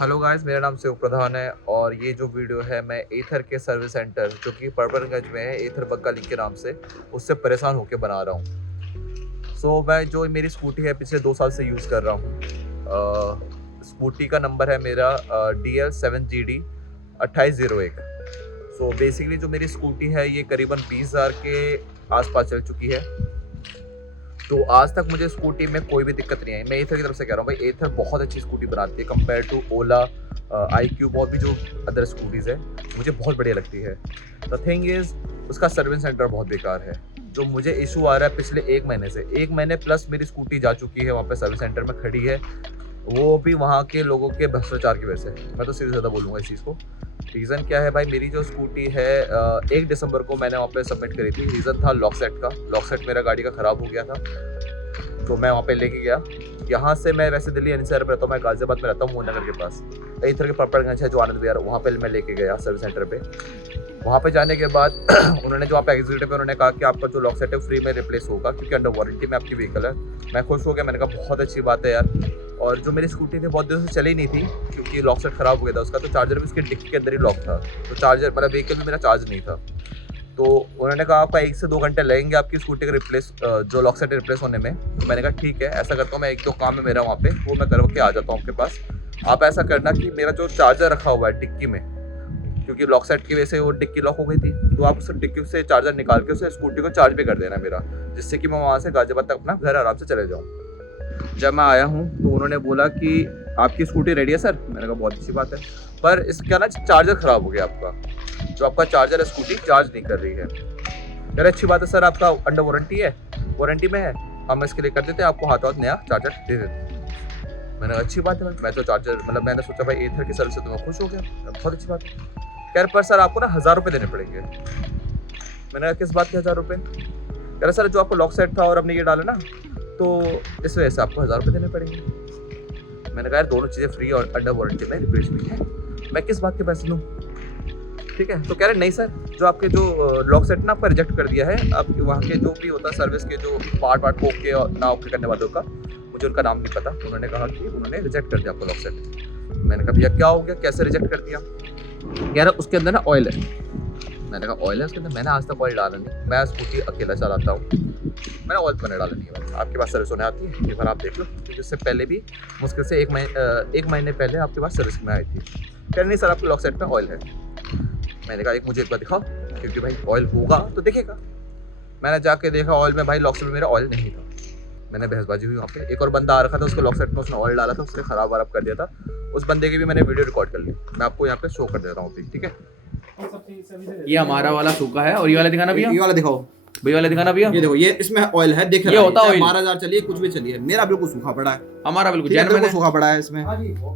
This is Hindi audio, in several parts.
हेलो गाइस, मेरा नाम शिव प्रधान है और ये जो वीडियो है मैं एथर के सर्विस सेंटर जो कि परबरगंज में है, एथर बग्गा के नाम से, उससे परेशान होकर बना रहा हूँ। मैं जो मेरी स्कूटी है पिछले 2 साल से यूज़ कर रहा हूँ। स्कूटी का नंबर है मेरा DL7GD 2801। बेसिकली जो मेरी स्कूटी है ये करीबन 20,000 के आसपास चल चुकी है। तो आज तक मुझे स्कूटी में कोई भी दिक्कत नहीं आई। मैं एथर की तरफ से कह रहा हूँ भाई, एथर बहुत अच्छी स्कूटी बनाती है कंपेयर टू ओला, iQube और भी जो अदर स्कूटीज़ है, मुझे बहुत बढ़िया लगती है। द थिंग इज़ उसका सर्विस सेंटर बहुत बेकार है। जो मुझे इशू आ रहा है पिछले 1 महीने से, 1 महीने प्लस मेरी स्कूटी जा चुकी है वहाँ पे सर्विस सेंटर में खड़ी है, वो भी वहाँ के लोगों के भ्रष्टाचार की वजह से। मैं तो सीधे ज़्यादा बोलूँगा इस चीज़ को। रीज़न क्या है भाई, मेरी जो स्कूटी है 1 दिसंबर को मैंने वहाँ पे सबमिट करी थी। रीज़न था लॉक सेट का। लॉक सेट मेरा गाड़ी का ख़राब हो गया था, तो मैं वहाँ पे लेके गया। यहाँ से मैं वैसे दिल्ली एनसीआर में रहता हूँ, मैं गाजियाबाद में रहता हूँ, मोहन नगर के पास। एथर के परबरगंज है जो आनंद विहार, वहाँ पे मैं लेके गया सर्विस सेंटर पे। वहाँ पे जाने के बाद उन्होंने जो आप एग्जीक्यूटिव पे उन्होंने कहा कि आपका जो लॉक सेट है फ्री में रिप्लेस होगा क्योंकि अंडर वारंटी में आपकी व्हीकल है। मैं खुश हो गया, मैंने कहा बहुत अच्छी बात है यार। और जो मेरी स्कूटी थी बहुत दिनों से चली नहीं थी क्योंकि लॉक सेट ख़राब हो गया था उसका, तो चार्जर भी उसके डिक्की के अंदर ही लॉक था, तो चार्जर मतलब व्हीकल में मेरा चार्ज नहीं था। तो उन्होंने कहा आपका 1 से 2 घंटे लगेंगे आपकी स्कूटी का रिप्लेस जो लॉक सेट रिप्लेस होने में। तो मैंने कहा ठीक है, ऐसा करता हूँ मैं, 1-2 काम है मेरा वहाँ पे, वो मैं करके आ जाता हूँ आपके पास। आप ऐसा करना कि मेरा जो चार्जर रखा हुआ है डिक्की में, क्योंकि लॉक सेट की वजह से वो डिक्की लॉक हो गई थी, तो आप उस डिक्की से चार्जर निकाल के उसे स्कूटी को चार्ज भी कर देना मेरा, जिससे कि मैं वहाँ से गाजियाबाद तक अपना घर आराम से चले जाऊँ। जब मैं आया हूँ तो उन्होंने बोला कि आपकी स्कूटी रेडी है सर। मैंने कहा बहुत अच्छी बात है, पर इसका ना चार्जर ख़राब हो गया आपका, जो आपका चार्जर है स्कूटी चार्ज नहीं कर रही है। यार अच्छी बात है सर, आपका अंडर वारंटी है, वारंटी में है, हम इसके लिए कर देते हैं, आपको हाथ हाथ नया चार्जर दे देते हैं। मैंने कहा अच्छी बात है, मैं तो चार्जर मतलब मैंने सोचा भाई एथर की सर्विस से तो मैं खुश हो गया, बहुत अच्छी बात है। कह रहे पर सर आपको ना 1000 रुपये देने पड़ेंगे। मैंने कहा किस बात के 1000 रुपये? कह रहे सर जो आपको लॉक सेट था और आपने ये डाला ना, तो इस वजह से आपको 1000 रुपये देने पड़ेंगे। मैंने कहा यार दोनों चीज़ें फ्री और अंडर वारंटी में रिप्लेस भी है, मैं किस बात के पैसे लूँ? ठीक है, तो कह रहे नहीं सर, जो आपके जो लॉक सेट ना आपका रिजेक्ट कर दिया है, आपके वहाँ के जो भी होता है सर्विस के जो पार्ट ओके और ना ओके करने वालों का, मुझे उनका नाम नहीं पता, उन्होंने कहा कि उन्होंने रिजेक्ट कर दिया आपका लॉक सेट। मैंने कहा भैया क्या हो गया, कैसे रिजेक्ट कर दिया? कह रहा उसके अंदर ना ऑयल है। मैंने कहा ऑयल है उसके अंदर? मैंने आज तक ऑयल डाला नहीं, मैं स्कूटी अकेला चलाता हूँ, मैंने ऑयल तो मैंने डाला नहीं है। आपके पास सर्विस होने आती है, एक बार आप देख लो, क्योंकि इससे पहले भी मुश्किल से 1 महीने पहले आपके पास सर्विस में आई थी। कह रहे नहीं सर आपके लॉक सेट में ऑयल है। मैंने कहा मुझे एक बार दिखाओ, क्योंकि भाई ऑयल होगा तो दिखेगा। मैंने जाके देखा ऑयल में, भाई लॉक सेट में मेरा ऑयल नहीं था। मैंने बहसबाजी हुई वहाँ पे। एक और बंदा आ रखा था, उसके लॉक सेट में उसने ऑयल डाला था, उसने ख़राब वाराब कर दिया था। उस बंदे की भी मैंने वीडियो रिकॉर्ड कर ली, मैं आपको यहाँ पे शो कर दे रहा हूँ, ठीक है? ये हमारा वाला सूखा है, और ये वाला दिखाना भैया, ये वाला दिखाओ, भैया वाला दिखाना भैया। ये देखो, ये इसमें ऑयल है, देख ये होता ऑयल। 12,000 चलिए कुछ भी चलिए, मेरा बिल्कुल सूखा पड़ा है, हमारा बिल्कुल बिल्कुल सूखा पड़ा है इसमें,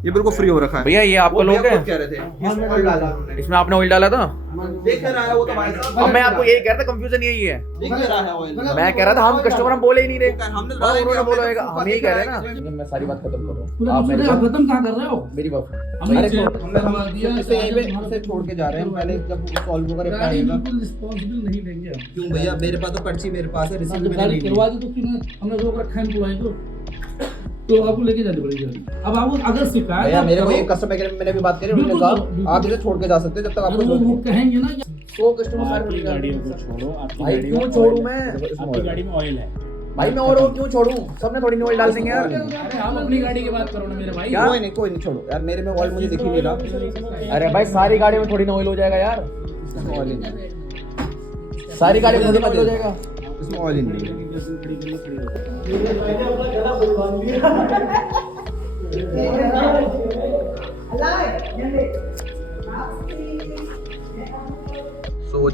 ये बिल्कुल फ्री हो रखा है। भैया ये आपका लोग है, कह रहे थे इसमें ऑयल डाला उन्होंने, इसमें आपने ऑयल डाला था। देख रहा है वो तो भाई साहब, अब मैं आपको यही कह रहा था, कंफ्यूजन यही है। देख रहा है ऑयल, मैं कह रहा था हम कस्टमर हम बोले ही नहीं रहे, हमने उन्होंने बोला होगा, हम यही कह रहे हैं ना। मैं सारी बात खत्म कर रहा हूँ, आप मेरी आप खत्म कहाँ कर रहे हो? मेरी बात हमें अरे चेक हमने करवा दिया, इसे यहीं पे इसे छोड़ के जा रहे हैं, पहले जब सॉल्व होगा रिप्लाई गाड़ी आएगा। बिल्कुल रिस्पॉन्सिबल नहीं लेंगे हम। क्यों भैया, मेरे पास तो पर्ची मेरे पास है, रिसीप्ट जब मैंने गाड़ी नहीं ली। करवा दी तो क्यों हमने रोक रखा है एम्प्लॉय को, तो आपको लेके जानी पड़ेगी गाड़ी। अब आप अगर शिकायत भैया मेरे को करो, एक कस्टमर केयर में मैंने भी बात करी, उन्होंने बिल्कुल करो, कहा आप इसे छोड़ के जा सकते हैं जब तक आपको अगर वो कहेंगे ना 100 कस्टमर आपकी गाड़ियों को छोड़ो, आपकी भाई गाड़ियों क्यों में छोड़ूं oil मैं? है। आपकी गाड़ी में ऑयल है। भाई मैं और क्यों छोड़ूं? सबने थोड़ी ऑयल डाल देंगे यार। अरे हम अपनी गाड़ी की बात करो ना मेरे भाई। क्या? कोई नहीं छोड़ो यार, मेरे में ऑयल मुझे दिख ही नहीं रहा। अरे भाई सारी गाड़ी में थोड़ी ना ऑयल हो जाएगा यार, इसमें ऑयल ही नहीं, सारी गाड़ी में थोड़ी ना ऑयल हो जाएगा। इसमें ऑयल ही नहीं है।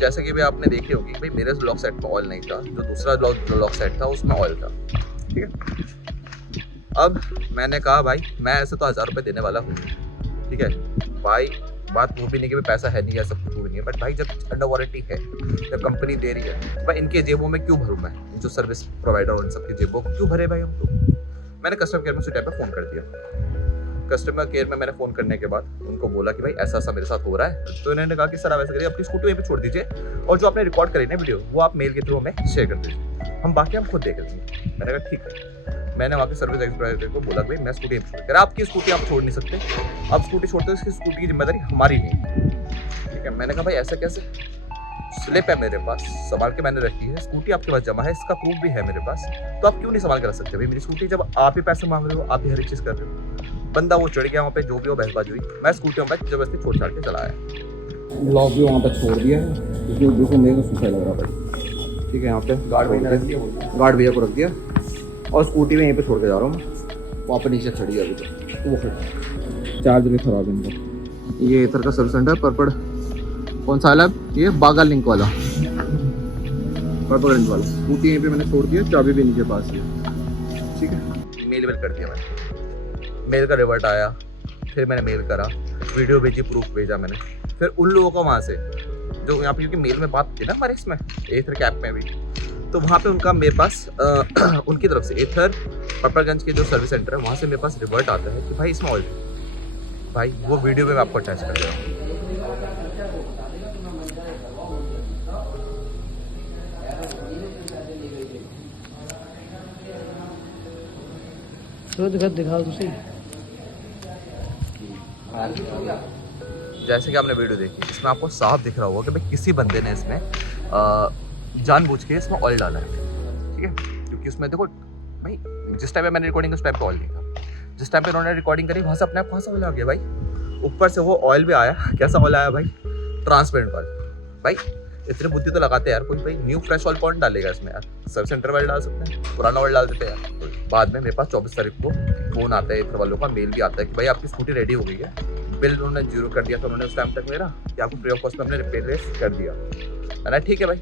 जैसे कि भी आपने देखी होगी भाई, मेरे लॉक सेट में ऑयल नहीं था, जो दूसरा लॉक सेट था उसमें ऑयल था, ठीक है? अब मैंने कहा भाई मैं ऐसे तो 1000 रुपये देने वाला हूँ, ठीक है भाई, बात वो भी नहीं कि पैसा है नहीं या सब कुछ भी नहीं है, बट भाई जब अंडर वारंटी है, जब कंपनी दे रही है, भाई इनके जेबों में क्यों भरूँ मैं? जो सर्विस प्रोवाइडर और इन सबकी जेबों को क्यों भरे भाई हम लोग? मैंने कस्टमर केयर में उसी टाइम पे फ़ोन कर दिया। कस्टमर केयर में मैंने फ़ोन करने के बाद उनको बोला कि भाई ऐसा ऐसा मेरे साथ हो रहा है, तो इन्होंने कहा कि सर आप ऐसा करिए, अपनी स्कूटी वहीं पे छोड़ दीजिए और जो आपने रिकॉर्ड करी ना वीडियो वो आप मेल के थ्रू हमें शेयर कर दीजिए, हम बाकी हम खुद देख लेंगे। मैंने कहा ठीक है। मैंने वहाँ के सर्विस एक्सप्रेस को बोला भाई मैं स्कूटी नहीं छोड़, कह रहा आपकी स्कूटी आप छोड़ नहीं सकते, आप स्कूटी छोड़ते हो इसकी स्कूटी की जिम्मेदारी हमारी नहीं। ठीक है, मैंने कहा भाई ऐसा कैसे, स्लिप है मेरे पास, संभाल के मैंने रखी है, स्कूटी आपके पास जमा है, इसका प्रूफ भी है मेरे पास, तो आप क्यों नहीं संभाल के रख सकते भाई मेरी स्कूटी, जब आप ही पैसे मांग रहे हो, आप ही हर एक चीज़ कर रहे हो। बंदा वो चढ़ गया वहाँ पे, जो भी हो बहसबाजी हुई, मैं स्कूटी में जबरदस्ती छोड़ छाड़ के चला आया। ब्लॉक भी वहाँ पर छोड़ दिया है क्योंकि देखो मेरे को सूखा लग रहा भाई। ठीक है, यहाँ पे गार्ड भैया को रख दिया और स्कूटी में यहीं पे छोड़ के जा रहा हूँ मैं। वहाँ पर नीचे खड़ी है अभी तो वो खड़ी, चार्जर भी खराब है इनका। ये इधर का सर्विस सेंटर परपड़, कौन सा है ये बागा लिंक वाला, परपड़ लिंक वाला। स्कूटी यहीं पे मैंने छोड़ दिया, चाबी भी इनके पास है। ठीक है, मेल कर दिया मैंने, मेल का रिवर्ट आया, फिर मैंने मेल करा, वीडियो भेजी, प्रूफ भेजा मैंने, फिर उन लोगों को वहाँ से जो यहाँ पे, क्योंकि मेल में बात थी ना हमारे इसमें एथर के ऐप में भी, तो वहाँ पे उनका मेरे पास उनकी तरफ से एथर पपरगंज के जो सर्विस सेंटर है वहाँ से मेरे पास रिवर्ट आता है कि भाई इसमें ऑयल, भाई वो वीडियो में मैं आपको अटैच कर रहा हूँ। दिखाओ तुसी। जैसे कि आपने वीडियो देखी, इसमें आपको साफ दिख रहा होगा कि भाई किसी बंदे ने इसमें जानबूझ के इसमें ऑयल डाला है। ठीक है, क्योंकि उसमें देखो भाई जिस टाइम पे मैंने रिकॉर्डिंग उस टाइम पे ऑयल नहीं था, जिस टाइम पे उन्होंने रिकॉर्डिंग करी वहाँ से अपने आप कहाँ से ऑयल आ गया भाई, ऊपर से वो ऑयल भी आया, कैसा ऑयल आया भाई, ट्रांसपेरेंट ऑयल। भाई इतनी बुद्धि तो लगाते हैं यार, कोई भाई न्यू फ्रेश ऑयल कौन डालेगा इसमें यार, सर्विस सेंटर वाले डाल सकते हैं, पुराना ऑयल डाल देते हैं यार। तो बाद में मेरे पास 24 तारीख को फ़ोन आता है इधर वालों का, मेल भी आता है कि भाई आपकी स्कूटी रेडी हो गई है, बिल उन्होंने 0 कर दिया था उन्होंने उस टाइम तक मेरा, कि आपको फ्री ऑफ कॉस्ट में हमने रिपेयर कर दिया। है ना, ठीक है भाई।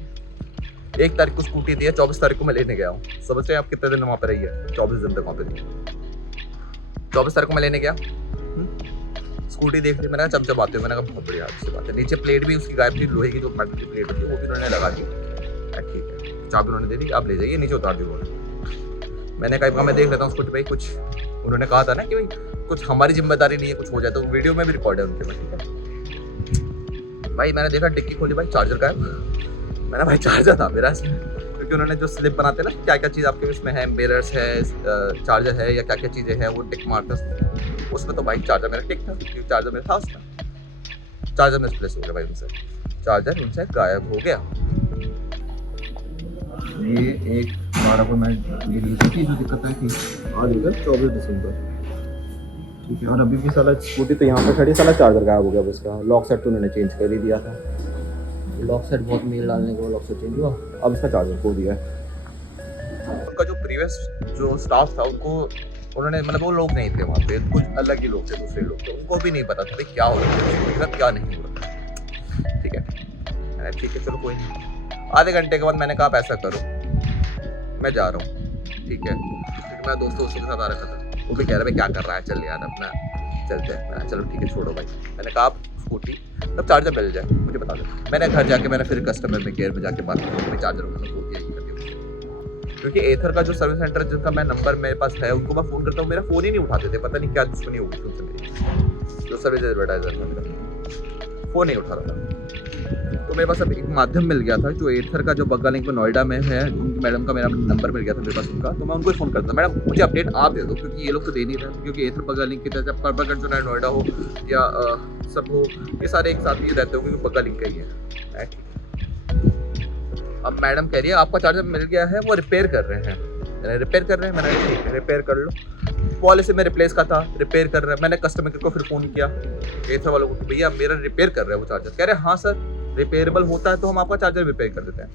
1 तारीख को स्कूटी दी है, 24 तारीख को मैं लेने गया हूँ, समझते हैं आप कितने दिन वहाँ पर रही है, 24 दिन तक वहाँ पर रही। 24 तारीख को मैं लेने गया, स्कूटी देख ली, मैंने कहा जब आते हो, मैंने कहा बहुत बढ़िया अच्छी बात है। नीचे प्लेट भी उसकी गायब थी, लोहे की जो मेटल की प्लेट होती है वो भी उन्होंने लगा दी। ठीक है, चाबी उन्होंने दे दी, आप ले जाइए, नीचे उतार दी उन्होंने। मैंने कहा मैं देख लेता हूँ स्कूटी भाई, कुछ उन्होंने कहा था ना कि भाई कुछ हमारी जिम्मेदारी नहीं है, कुछ हो जाए तो वीडियो में भी रिकॉर्ड है उनके में। ठीक है भाई, मैंने देखा डिक्की खोली भाई, चार्जर गायब। मैंने भाई चार्जर था मेरा इसमें, क्योंकि उन्होंने जो स्लिप बनाते हैं ना क्या क्या चीज़ आपके इसमें है, मिरर्स है, चार्जर है या क्या क्या चीज़ें हैं, वो टिक मारते उसमें, तो भाई चार्जर मेरा टिक था, क्योंकि चार्जर मेरा था उसमें। चार्जर मिसप्लेस हो गया भाई उनसे, चार्जर उनसे गायब हो गया। ये 1/12 को मैं ये ली थी, जो दिक्कत आई थी आज हो गया 24 दिसंबर। ठीक है, और अभी भी साला स्कूटी तो यहाँ पर खड़ी, साला चार्जर गायब हो गया बस का। लॉक सेट तो उन्होंने चेंज कर ही दिया था, लॉक सेट बहुत मेल डालने के बाद लॉक सेट चेंज हुआ, अब इसका चार्जर खो दिया है। उनका जो प्रीवियस जो स्टाफ था उनको उन्होंने, मतलब वो लोग नहीं थे वहाँ पे, कुछ अलग ही लोग थे, दूसरे लोग थे, उनको भी नहीं पता था भाई क्या हो रहा है, क्या नहीं हो रहा। ठीक है, ठीक है चलो कोई नहीं। आधे घंटे के बाद मैंने कहा आप ऐसा करो, मैं जा रहा हूँ। ठीक है, क्योंकि मैं दोस्तों के साथ आ रखा था, वो भी कह रहा है क्या कर रहा है, चल यार अपना चलते हैं। चलो ठीक है छोड़ो भाई। मैंने कहा आप स्कूटी तब चार्जर मिल जाए मुझे बता दो। मैंने घर जाके मैंने फिर कस्टमर में केयर में जाके बात की, चार्जर उन्होंने खो दिया, क्योंकि एथर का जो सर्विस सेंटर जिनका मैं नंबर मेरे पास है उनको मैं फ़ोन करता हूँ, मेरा फ़ोन ही नहीं उठाते थे, पता नहीं क्या दुश्मनी होगी उनसे मेरी, जो सर्विस एडवर्टाइजर था मेरा फ़ोन नहीं उठा रहा था। तो मेरे पास अब एक माध्यम मिल गया था, जो एथर का जो बग्गा लिंक में नोएडा में है, उनकी मैडम का मेरा नंबर मिल गया था मेरे पास उनका, तो मैं उनको फ़ोन करता, मैडम मुझे अपडेट आप दे दो, क्योंकि ये लोग तो दे नहीं रहे, क्योंकि एथर बग्गा लिंक की तरह परबरगंज जो नोएडा हो या सब हो, ये सारे एक साथ ही रहते हो, क्योंकि बग्गा लिंक का ही है। अब मैडम कह रही है आपका चार्जर मिल गया है, वो रिपेयर कर रहे हैं। मैंने रिपेयर कर रहे हैं, मैंने ठीक है रिपेयर कर लो, पॉलिसी में रिप्लेस का था, रिपेयर कर रहे हैं। मैंने कस्टमर केयर को फिर फ़ोन किया एथर वालों को कि भैया मेरा रिपेयर कर रहे हैं वो चार्जर, कह रहे हैं हाँ सर रिपेयरेबल होता है तो हम आपका चार्जर रिपेयर कर देते हैं।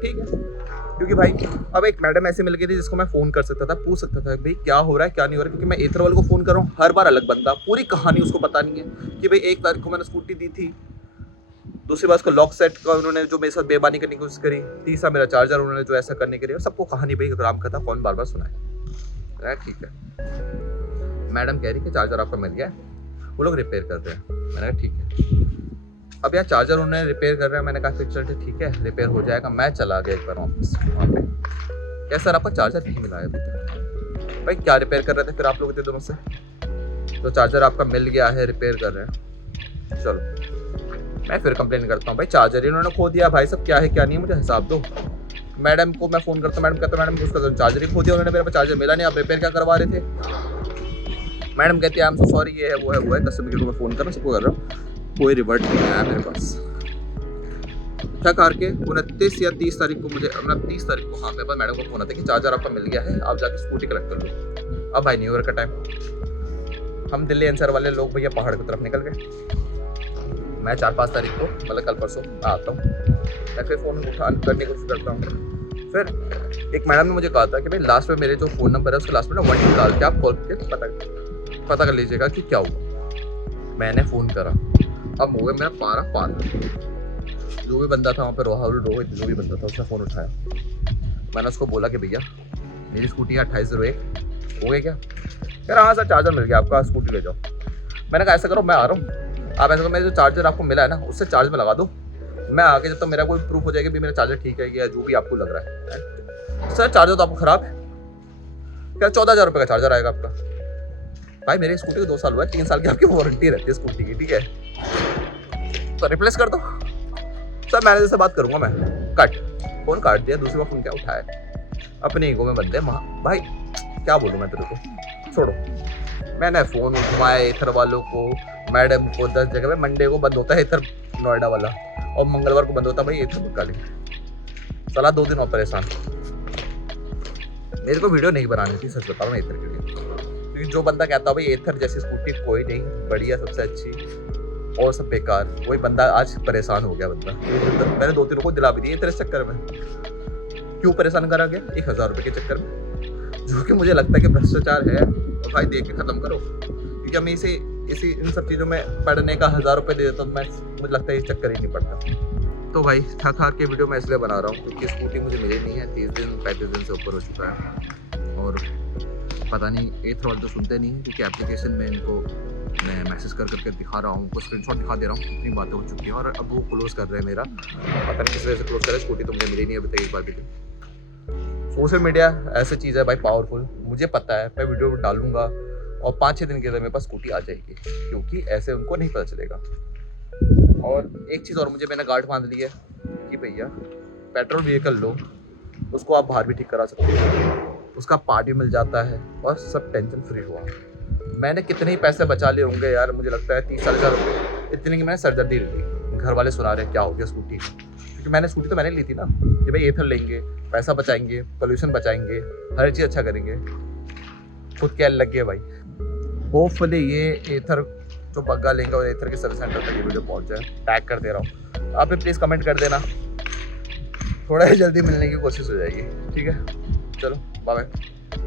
ठीक है, क्योंकि भाई अब एक मैडम ऐसे मिल गई थी जिसको मैं फ़ोन कर सकता था, पूछ सकता था भाई क्या हो रहा है क्या नहीं हो रहा है, क्योंकि मैं एथर वाले को फ़ोन कर रहा हूँ, हर बार अलग बंदा, पूरी कहानी उसको पता नहीं है कि भाई 1 तारीख को मैंने स्कूटी दी थी, दूसरी बात उसका लॉक सेट का उन्होंने जो मेरे साथ बेईमानी करने की कोशिश करी, तीसरा मेरा चार्जर उन्होंने जो ऐसा करने के लिए, सबको कहानी भाई राम कथा कौन बार बार सुनाए। ठीक है, मैडम कह रही कि चार्जर आपका मिल गया है, वो लोग रिपेयर कर रहे हैं। मैंने कहा ठीक है, अब यार चार्जर उन्होंने रिपेयर कर रहे हैं, मैंने कहा फिर चलते ठीक है रिपेयर हो जाएगा। मैं चला गया एक बार ऑफिस वहाँ पे, क्या सर आपका चार्जर नहीं मिला है अभी तक? भाई क्या रिपेयर कर रहे थे फिर आप लोग इतने दिनों से, तो चार्जर आपका मिल गया है, रिपेयर कर रहे हैं। चलो मैं फिर कंप्लेन करता हूँ, भाई चार्जर ही उन्होंने खो दिया, भाई सब क्या है क्या नहीं है मुझे हिसाब दो। मैडम को मैं फ़ोन करता हूँ, मैडम कहता मैडम उसका चार्जर ही खो दिया उन्होंने, मेरे पास चार्जर मिला नहीं, आप रिपेयर क्या करवा रहे थे। मैडम कहती है आई एम सो सॉरी, ये है वो है, कस्टमर केयर को मैं फ़ोन कर रहा हूँ, सबको कर रहा हूँ, कोई रिवर्ट नहीं आया मेरे पास। थक हार के 29 या 30 तारीख को मुझे 30 तारीख को हाँ मेरे पास मैडम को फ़ोन आता है कि चार्जर आपका मिल गया है, आप जाके स्कूटी कलेक्ट कर लो। अब भाई न्यू ईयर का टाइम, हम दिल्ली एनसीआर वाले लोग भैया पहाड़ की तरफ निकल गए। मैं 4-5 तारीख को मतलब कल परसों आता हूँ, मैं फिर फ़ोन करने की कोशिश करता हूँ। फिर एक मैडम ने मुझे कहा था कि भाई लास्ट में मेरे जो फ़ोन नंबर है उसके लास्ट में ना 1 डाल के आप कॉल करके पता कर लीजिएगा कि क्या हुआ। मैंने फ़ोन करा, अब हो गया मेरा पारा पार। जो भी बंदा था वहाँ पर राहुल रोहित जो भी बंदा था उसने फ़ोन उठाया। मैंने उसको बोला कि भैया मेरी स्कूटी है 2801 हो गया क्या? कह रहा हाँ सर चार्जर मिल गया आपका, स्कूटी ले जाओ। मैंने कहा ऐसा करो मैं आ रहा हूँ, आप ऐसा करो मेरे जो चार्जर आपको मिला है ना उससे चार्ज में लगा दो, मैं आके जब तक मेरा कोई प्रूफ हो जाएगा भी मेरा चार्जर ठीक है या जो भी आपको लग रहा है। सर चार्जर तो आपको ख़राब है। क्या 14,000 रुपये का चार्जर आएगा आपका? भाई मेरी स्कूटी को 2 साल हुआ है, 3 साल की आपकी वारंटी रहती है स्कूटी की, ठीक है तो रिप्लेस कर दो। सर मैनेजर से बात करूँगा मैं। कट, फ़ोन काट दिया, दूसरी बार फ़ोन क्या उठाया, अपने ईगो में बंदे भाई क्या बोलूँ मैं तेरे को, छोड़ो। मैंने फ़ोन घुमाया एथर वालों को, मैडम को 10 जगह पे। मंडे को बंद होता है एथर नोएडा वाला और मंगलवार को बंद होता है भाई एथर बकाली। साला 2 दिन और परेशान। मेरे को वीडियो नहीं बनानी थी सच बता रहा हूँ एथर के लिए, क्योंकि जो बंदा कहता है भाई एथर जैसी स्कूटी कोई नहीं, बढ़िया सबसे अच्छी और सब बेकार, वही बंदा आज परेशान हो गया। बंदा मैंने 2-3 को दिला भी दिए तेरे चक्कर में। क्यों परेशान करा गया? 1,000 रुपये के चक्कर में, जो कि मुझे लगता है कि भ्रष्टाचार है। और भाई देख के ख़त्म करो, क्योंकि मैं इसी इन सब चीज़ों में पढ़ने का 1,000 रुपये दे देता हूँ, मुझे लगता है ये चक्कर ही नहीं पड़ता। तो भाई थक हार के वीडियो मैं इसलिए बना रहा हूँ क्योंकि स्कूटी मुझे मिली नहीं है, 35 दिन से ऊपर हो चुका है। और पता नहीं एथर वाले तो सुनते नहीं है, क्योंकि एप्लीकेशन में इनको मैं मैसेज करके दिखा रहा हूँ, उनको स्क्रीनशॉट दिखा दे रहा हूँ, इतनी बातें हो चुकी हैं। और अब वो क्लोज़ कर रहे हैं मेरा, पता नहीं किस वजह से क्लोज़ कर रहे हैं। स्कूटी तो मुझे मिली नहीं अभी तक एक बार भी। सोशल मीडिया ऐसी चीज़ है भाई पावरफुल, मुझे पता है मैं वीडियो डालूंगा और 5-6 दिन के अंदर मेरे पास स्कूटी आ जाएगी, क्योंकि ऐसे उनको नहीं पता चलेगा। और एक चीज़ और मुझे मैंने गार्ड बांध ली है कि भैया पेट्रोल व्हीकल लो, उसको आप बाहर भी ठीक करा सकते हो, उसका पार्ट भी मिल जाता है और सब टेंशन फ्री हुआ। मैंने कितने ही पैसे बचा लिए होंगे यार, मुझे लगता है 30-40 रुपये, इतने की मैंने सरदर्दी ली। घर वाले सुना रहे क्या हो गया स्कूटी, क्योंकि मैंने स्कूटी तो मैंने ली थी ना कि भाई एथर लेंगे, पैसा बचाएंगे, पोल्यूशन बचाएंगे, हर चीज़ अच्छा करेंगे, खुद क्या लग गया भाई। होपफुली ये एथर जो बग्गा लेंगे और एथर के सर्विस सेंटर तक ये वीडियो पहुंच जाए। टैग कर दे रहा हूँ, आप भी प्लीज़ कमेंट कर देना, थोड़ा ही जल्दी मिलने की कोशिश हो जाएगी। ठीक है चलो बाय बाय।